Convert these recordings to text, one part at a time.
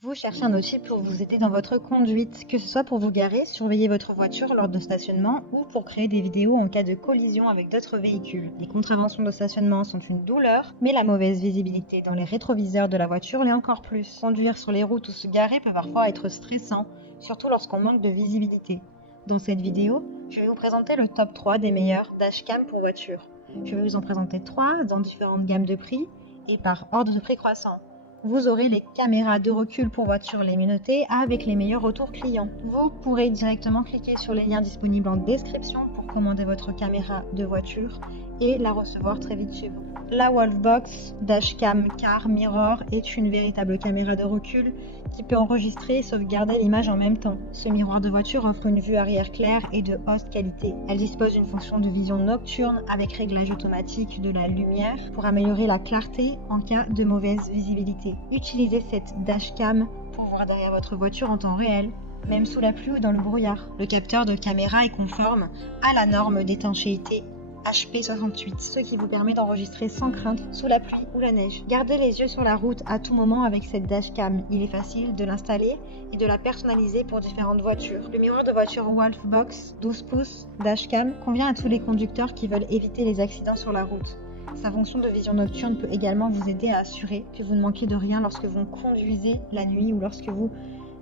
Vous cherchez un outil pour vous aider dans votre conduite, que ce soit pour vous garer, surveiller votre voiture lors de stationnement ou pour créer des vidéos en cas de collision avec d'autres véhicules. Les contraventions de stationnement sont une douleur, mais la mauvaise visibilité dans les rétroviseurs de la voiture l'est encore plus. Conduire sur les routes ou se garer peut parfois être stressant, surtout lorsqu'on manque de visibilité. Dans cette vidéo, je vais vous présenter le top 3 des meilleurs dashcam pour voiture. Je vais vous en présenter 3 dans différentes gammes de prix et par ordre de prix croissant. Vous aurez les caméras de recul pour voiture les mieux notées avec les meilleurs retours clients. Vous pourrez directement cliquer sur les liens disponibles en description pour commander votre caméra de voiture et la recevoir très vite chez vous. La Wolfbox Dashcam Car Mirror est une véritable caméra de recul qui peut enregistrer et sauvegarder l'image en même temps. Ce miroir de voiture offre une vue arrière claire et de haute qualité. Elle dispose d'une fonction de vision nocturne avec réglage automatique de la lumière pour améliorer la clarté en cas de mauvaise visibilité. Utilisez cette dashcam pour voir derrière votre voiture en temps réel, même sous la pluie ou dans le brouillard. Le capteur de caméra est conforme à la norme d'étanchéité HP68, ce qui vous permet d'enregistrer sans crainte sous la pluie ou la neige. Gardez les yeux sur la route à tout moment avec cette dashcam. Il est facile de l'installer et de la personnaliser pour différentes voitures. Le miroir de voiture Wolfbox 12 pouces dashcam convient à tous les conducteurs qui veulent éviter les accidents sur la route. Sa fonction de vision nocturne peut également vous aider à assurer que vous ne manquez de rien lorsque vous conduisez la nuit ou lorsque vous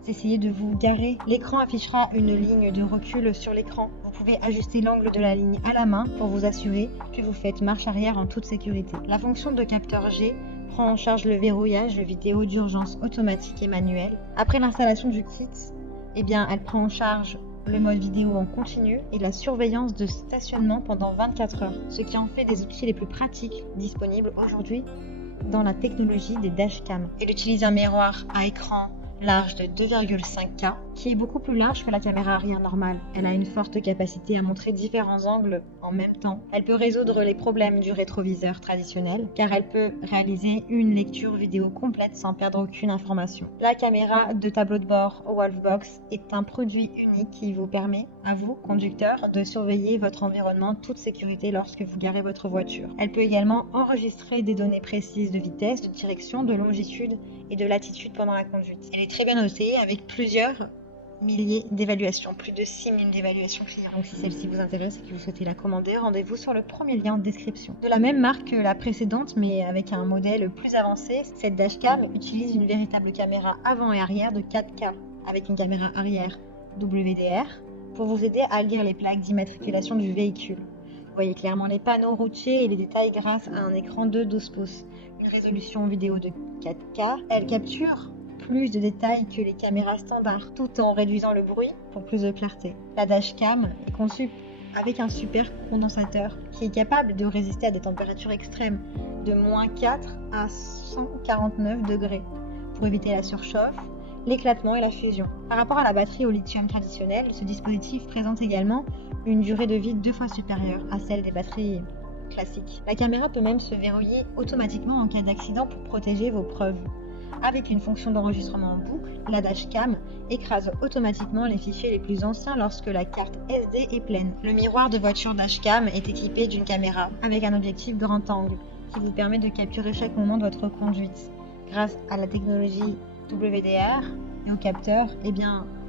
essayez de vous garer. L'écran affichera une ligne de recul sur l'écran. Vous pouvez ajuster l'angle de la ligne à la main pour vous assurer que vous faites marche arrière en toute sécurité. La fonction de capteur G prend en charge le verrouillage vidéo d'urgence automatique et manuel. Après l'installation du kit, elle prend en charge le mode vidéo en continu et la surveillance de stationnement pendant 24 heures, ce qui en fait des outils les plus pratiques disponibles aujourd'hui dans la technologie des dashcams. Elle utilise un miroir à écran large de 2,5K qui est beaucoup plus large que la caméra arrière normale. Elle a une forte capacité à montrer différents angles en même temps. Elle peut résoudre les problèmes du rétroviseur traditionnel car elle peut réaliser une lecture vidéo complète sans perdre aucune information. La caméra de tableau de bord Wolfbox est un produit unique qui vous permet, à vous, conducteurs, de surveiller votre environnement en toute sécurité lorsque vous garez votre voiture. Elle peut également enregistrer des données précises de vitesse, de direction, de longitude et de latitude pendant la conduite. Elle est très bien notée avec plusieurs milliers d'évaluations, plus de 6000 d'évaluations clients. Donc si celle-ci vous intéresse et que vous souhaitez la commander, rendez-vous sur le premier lien en description. De la même marque que la précédente, mais avec un modèle plus avancé, cette dashcam utilise une véritable caméra avant et arrière de 4K avec une caméra arrière WDR pour vous aider à lire les plaques d'immatriculation du véhicule. Vous voyez clairement les panneaux routiers et les détails grâce à un écran de 12 pouces. Une résolution vidéo de 4K, elle capture plus de détails que les caméras standards, tout en réduisant le bruit pour plus de clarté. La dashcam est conçue avec un super condensateur qui est capable de résister à des températures extrêmes de -4 à 149 degrés pour éviter la surchauffe, l'éclatement et la fusion. Par rapport à la batterie au lithium traditionnelle, ce dispositif présente également une durée de vie 2 fois supérieure à celle des batteries classiques. La caméra peut même se verrouiller automatiquement en cas d'accident pour protéger vos preuves. Avec une fonction d'enregistrement en boucle, la dashcam écrase automatiquement les fichiers les plus anciens lorsque la carte SD est pleine. Le miroir de voiture dashcam est équipé d'une caméra avec un objectif grand angle qui vous permet de capturer chaque moment de votre conduite. Grâce à la technologie WDR et au capteur, vous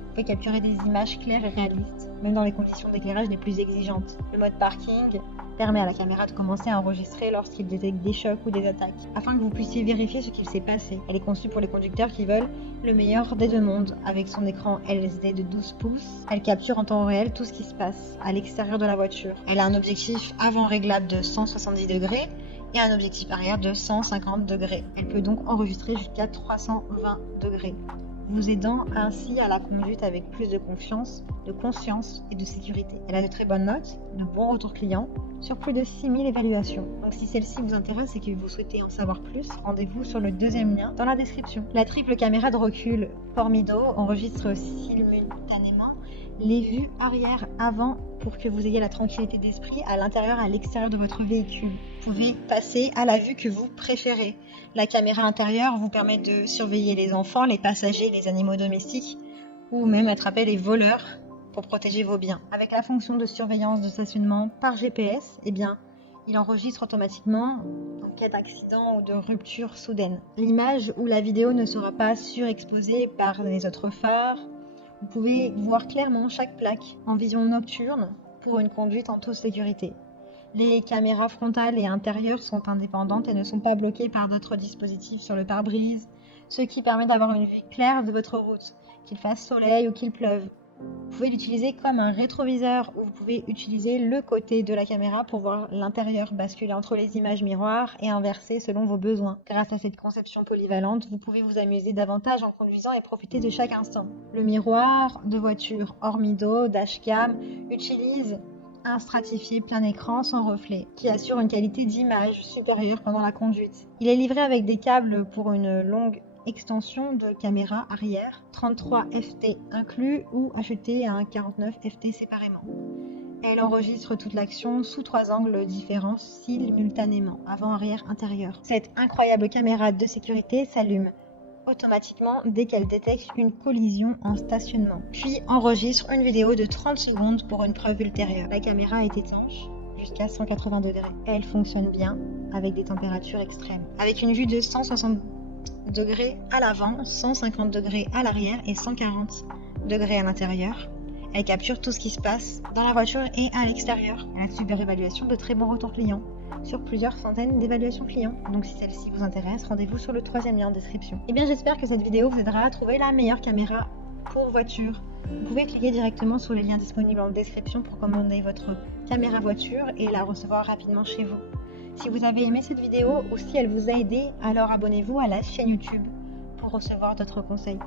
pouvez capturer des images claires et réalistes, même dans les conditions d'éclairage les plus exigeantes. Le mode parking permet à la caméra de commencer à enregistrer lorsqu'il détecte des chocs ou des attaques, afin que vous puissiez vérifier ce qu'il s'est passé. Elle est conçue pour les conducteurs qui veulent le meilleur des deux mondes. Avec son écran LCD de 12 pouces, elle capture en temps réel tout ce qui se passe à l'extérieur de la voiture. Elle a un objectif avant réglable de 170 degrés et un objectif arrière de 150 degrés. Elle peut donc enregistrer jusqu'à 320 degrés, vous aidant ainsi à la conduite avec plus de confiance, de conscience et de sécurité. Elle a de très bonnes notes, de bons retours clients sur plus de 6000 évaluations. Donc si celle-ci vous intéresse et que vous souhaitez en savoir plus, rendez-vous sur le deuxième lien dans la description. La triple caméra de recul Formido enregistre simultanément les vues arrière-avant pour que vous ayez la tranquillité d'esprit à l'intérieur et à l'extérieur de votre véhicule. Vous pouvez passer à la vue que vous préférez. La caméra intérieure vous permet de surveiller les enfants, les passagers, les animaux domestiques ou même attraper les voleurs pour protéger vos biens. Avec la fonction de surveillance de stationnement par GPS, Il enregistre automatiquement en cas d'accident ou de rupture soudaine. L'image ou la vidéo ne sera pas surexposée par les autres phares. Vous pouvez voir clairement chaque plaque en vision nocturne pour une conduite en toute sécurité. Les caméras frontales et intérieures sont indépendantes et ne sont pas bloquées par d'autres dispositifs sur le pare-brise, ce qui permet d'avoir une vue claire de votre route, qu'il fasse soleil ou qu'il pleuve. Vous pouvez l'utiliser comme un rétroviseur ou vous pouvez utiliser le côté de la caméra pour voir l'intérieur basculer entre les images miroirs et inverser selon vos besoins. Grâce à cette conception polyvalente, vous pouvez vous amuser davantage en conduisant et profiter de chaque instant. Le miroir de voiture hors mido, dashcam, utilise un stratifié plein écran sans reflet qui assure une qualité d'image supérieure pendant la conduite. Il est livré avec des câbles pour une longue extension de caméra arrière, 33 ft inclus ou acheté à un 49 ft séparément. Elle enregistre toute l'action sous 3 angles différents simultanément, avant, arrière, intérieur. Cette incroyable caméra de sécurité s'allume automatiquement dès qu'elle détecte une collision en stationnement, puis enregistre une vidéo de 30 secondes pour une preuve ultérieure. La caméra est étanche jusqu'à 180 degrés. Elle fonctionne bien avec des températures extrêmes, avec une vue de 160 degrés à l'avant, 150 degrés à l'arrière et 140 degrés à l'intérieur. Elle capture tout ce qui se passe dans la voiture et à l'extérieur. Elle a une super évaluation, de très bons retours clients sur plusieurs centaines d'évaluations clients. Donc si celle-ci vous intéresse, rendez-vous sur le 3e lien en description. Et bien j'espère que cette vidéo vous aidera à trouver la meilleure caméra pour voiture. Vous pouvez cliquer directement sur les liens disponibles en description pour commander votre caméra voiture et la recevoir rapidement chez vous. Si vous avez aimé cette vidéo ou si elle vous a aidé, alors abonnez-vous à la chaîne YouTube pour recevoir d'autres conseils.